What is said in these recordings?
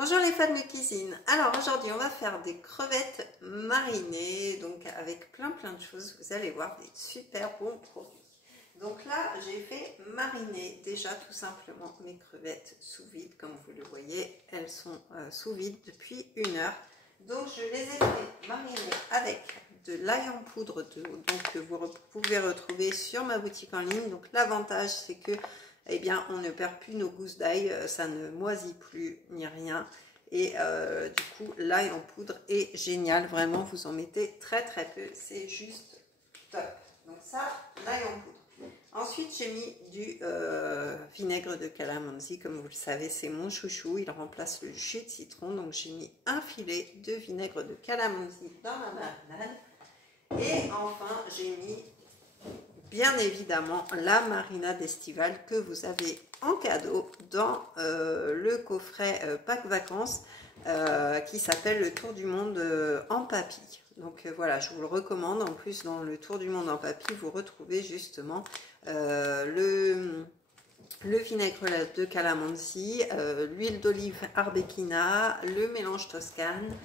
Bonjour les fans de cuisine. Alors aujourd'hui on va faire des crevettes marinées, donc avec plein de choses. Vous allez voir des super bons produits. Donc là j'ai fait mariner déjà tout simplement mes crevettes sous vide. Comme vous le voyez, elles sont sous vide depuis 1 heure. Donc je les ai fait mariner avec de l'ail en poudre que vous pouvez retrouver sur ma boutique en ligne. Donc l'avantage c'est que bien, on ne perd plus nos gousses d'ail, ça ne moisit plus ni rien. Et du coup, l'ail en poudre est génial. Vraiment, vous en mettez très peu. C'est juste top. Donc ça, l'ail en poudre. Ensuite, j'ai mis du vinaigre de calamansi. Comme vous le savez, c'est mon chouchou. Il remplace le jus de citron. Donc j'ai mis un filet de vinaigre de calamansi dans ma marinade. Et enfin, j'ai mis bien évidemment la marinade estivale que vous avez en cadeau dans le coffret pack vacances qui s'appelle le Tour du Monde en papy. Donc voilà, je vous le recommande. En plus, dans le Tour du Monde en papy, vous retrouvez justement le vinaigre de calamansi, l'huile d'olive arbequina, le mélange toscane,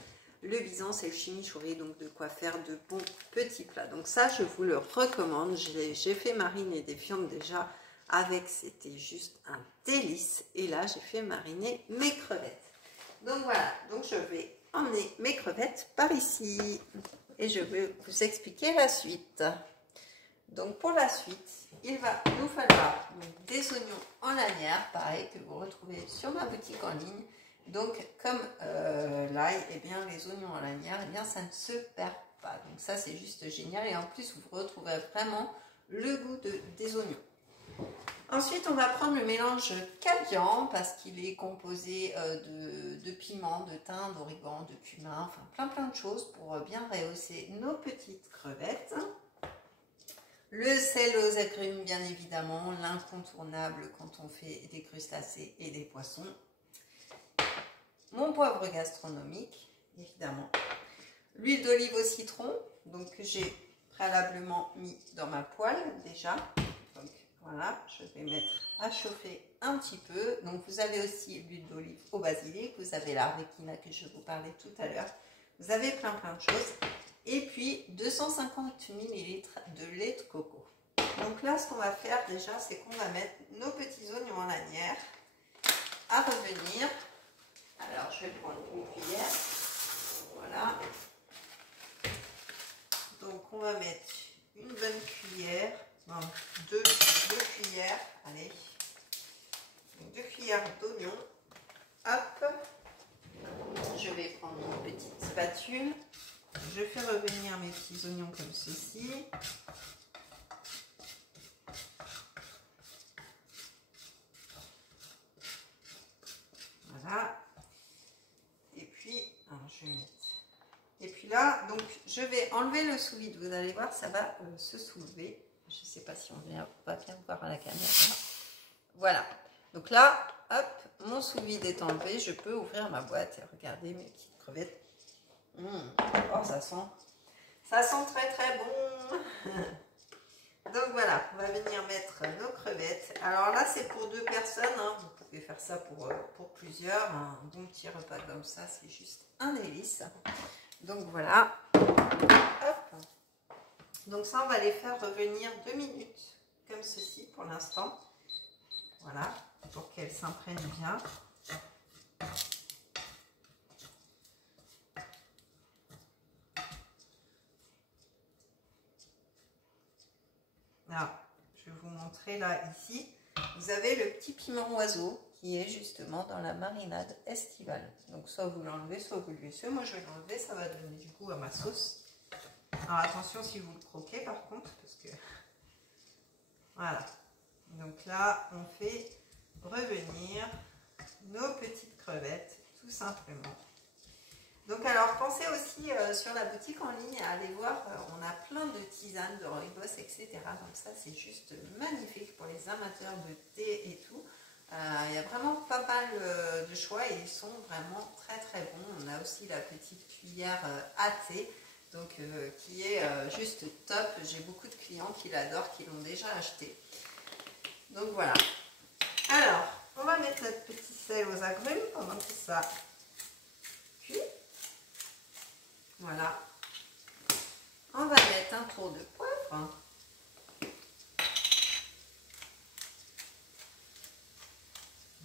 le Byzance et le chimichurri, donc de quoi faire de bons petits plats. Donc ça, je vous le recommande. J'ai fait mariner des viandes déjà avec, c'était juste un délice. Et là, j'ai fait mariner mes crevettes. Donc voilà, donc je vais emmener mes crevettes par ici. Et je vais vous expliquer la suite. Donc pour la suite, il va nous falloir des oignons en lanière, pareil, que vous retrouvez sur ma boutique en ligne. Donc, comme l'ail, eh bien, les oignons en lanière, eh bien, ça ne se perd pas. Donc, ça, c'est juste génial. Et en plus, vous retrouverez vraiment le goût des oignons. Ensuite, on va prendre le mélange Cabian parce qu'il est composé de piment, de thym, d'origan, de cumin, enfin, plein de choses pour bien rehausser nos petites crevettes. Le sel aux agrumes, bien évidemment, l'incontournable quand on fait des crustacés et des poissons. Mon poivre gastronomique, évidemment. L'huile d'olive au citron, donc que j'ai préalablement mis dans ma poêle déjà. Donc voilà, je vais mettre à chauffer un petit peu. Donc vous avez aussi l'huile d'olive au basilic, vous avez l'arbequina que je vous parlais tout à l'heure. Vous avez plein de choses. Et puis 250 ml de lait de coco. Donc là, ce qu'on va faire déjà, c'est qu'on va mettre nos petits oignons en lanière à revenir. Alors, je vais prendre une cuillère. Voilà. Donc, on va mettre une bonne cuillère. Non, deux cuillères. Allez. 2 cuillères d'oignon. Hop. Je vais prendre une petite spatule. Je fais revenir mes petits oignons comme ceci. Voilà. Et puis là, donc je vais enlever le sous-vide. Vous allez voir, ça va se soulever. Je ne sais pas si on va bien voir à la caméra. Voilà. Donc là, hop, mon sous-vide est enlevé. Je peux ouvrir ma boîte et regarder mes petites crevettes. Oh, ça sent très bon. Donc voilà, on va venir mettre nos crevettes. Alors là, c'est pour 2 personnes. Hein. Vous pouvez faire ça pour plusieurs. Un bon petit repas comme ça, c'est juste un délice. Donc voilà. Hop. Donc ça, on va les faire revenir 2 minutes, comme ceci pour l'instant. Voilà, pour qu'elles s'imprègnent bien. Alors, je vais vous montrer là, ici. Vous avez le petit piment oiseau qui est justement dans la marinade estivale. Donc, soit vous l'enlevez, soit vous le laissez. Moi, je vais l'enlever, ça va donner du goût à ma sauce. Alors, attention si vous le croquez par contre, parce que... Voilà. Donc là, on fait revenir nos petites crevettes, tout simplement. Donc alors, pensez aussi sur la boutique en ligne à aller voir, on a plein de tisanes, de rooibos, etc. Donc ça, c'est juste magnifique pour les amateurs de thé et tout. Il y a vraiment pas mal de choix et ils sont vraiment très bons. On a aussi la petite cuillère à thé, donc qui est juste top. J'ai beaucoup de clients qui l'adorent, qui l'ont déjà acheté. Donc voilà. Alors, on va mettre notre petit sel aux agrumes pendant que ça Voilà. On va mettre un tour de poivre.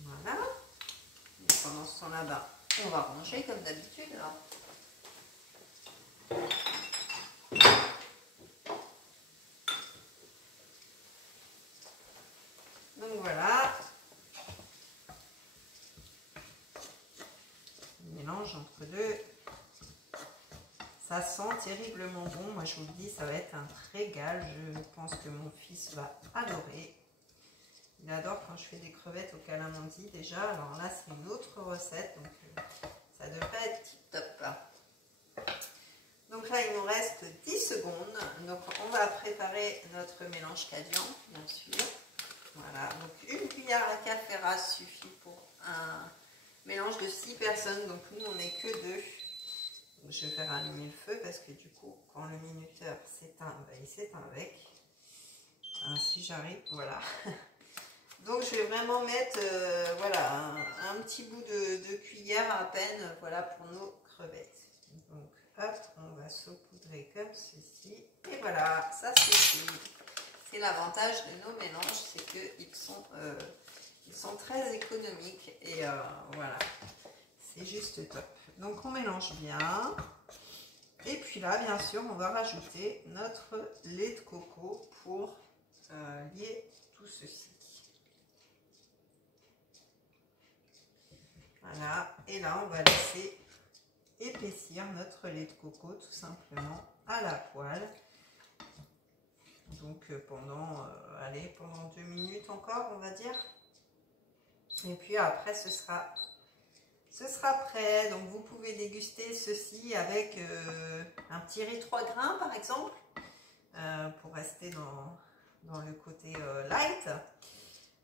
Voilà. Et pendant ce temps là-bas, on va ranger comme d'habitude. Donc voilà. Mélange entre deux. Ça sent terriblement bon. Moi, je vous le dis, ça va être un régal. Je pense que mon fils va adorer. Il adore quand je fais des crevettes au calamandi déjà. Alors là, c'est une autre recette. Donc, ça devrait être tip top. Donc là, il nous reste 10 secondes. Donc, on va préparer notre mélange cadian, bien sûr. Voilà. Donc, une cuillère à café rase suffit pour un mélange de 6 personnes. Donc, nous, on n'est que 2. Donc, je vais faire allumer le feu parce que du coup, quand le minuteur s'éteint, ben, il s'éteint avec. Si j'arrive, voilà. Donc, je vais vraiment mettre voilà, un petit bout de cuillère à peine voilà, pour nos crevettes. Donc, hop, on va saupoudrer comme ceci. Et voilà, ça c'est fini. C'est l'avantage de nos mélanges, c'est qu'ils sont très économiques. Et voilà, c'est juste top. Donc, on mélange bien. Et puis là, bien sûr, on va rajouter notre lait de coco pour lier tout ceci. Voilà, et là on va laisser épaissir notre lait de coco tout simplement à la poêle. Donc pendant 2 minutes encore, on va dire. Et puis après ce sera prêt. Donc vous pouvez déguster ceci avec un petit riz 3 grains par exemple, pour rester dans le côté light.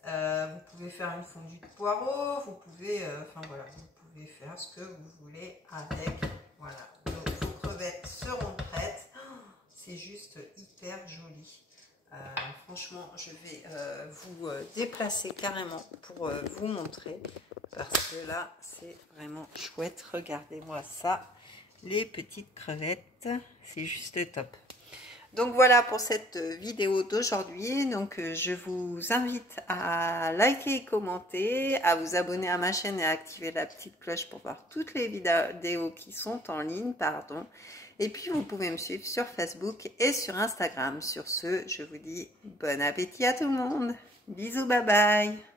Vous pouvez faire une fondue de poireaux, vous pouvez, voilà, vous pouvez faire ce que vous voulez avec. Voilà, donc vos crevettes seront prêtes. C'est juste hyper joli. Franchement, je vais vous déplacer carrément pour vous montrer parce que là, c'est vraiment chouette. Regardez-moi ça, les petites crevettes, c'est juste top. Donc voilà pour cette vidéo d'aujourd'hui. Donc je vous invite à liker et commenter, à vous abonner à ma chaîne et à activer la petite cloche pour voir toutes les vidéos qui sont en ligne, Et puis vous pouvez me suivre sur Facebook et sur Instagram. Sur ce, je vous dis bon appétit à tout le monde. Bisous, bye bye.